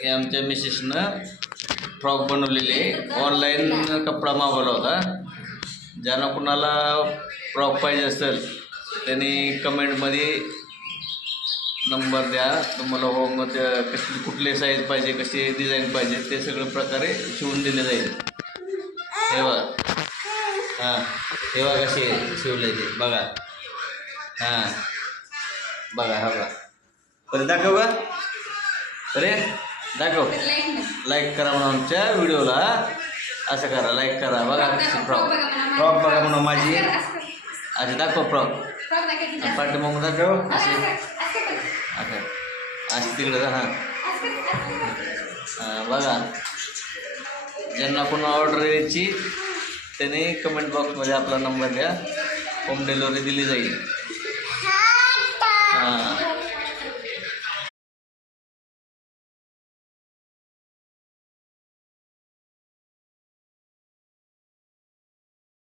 हे आमच्या मिसेसनं फ्रॉक बनवलेले ऑनलाईन कपडा मागवला होता. ज्यांना कुणाला फ्रॉक पाहिजे असेल त्यांनी कमेंटमध्ये नंबर द्या. तुम्हाला होममध्ये कशी कुठले साईज पाहिजे, कशी डिझाईन पाहिजे ते सगळं प्रकारे शिवून दिले जाईल. हे बघा, हां हे बघा कसे शिवले ते बघा. हां बघा, हा बघा. बरं दाखव का? अरे दाखव. लाईक करा म्हणून आमच्या व्हिडिओला. असं करा, लाईक करा. बघा फ्रॉक फ्रॉक बघा म्हणून माझी. असे दाखव फ्रॉक. पाठी मग दाखव. असे असं असे तिकडे हां हां बघा. ज्यांना कोणा ऑर्डर द्यायची त्याने कमेंट बॉक्समध्ये आपला नंबर द्या. होम डिलिव्हरी दिली जाईल. हां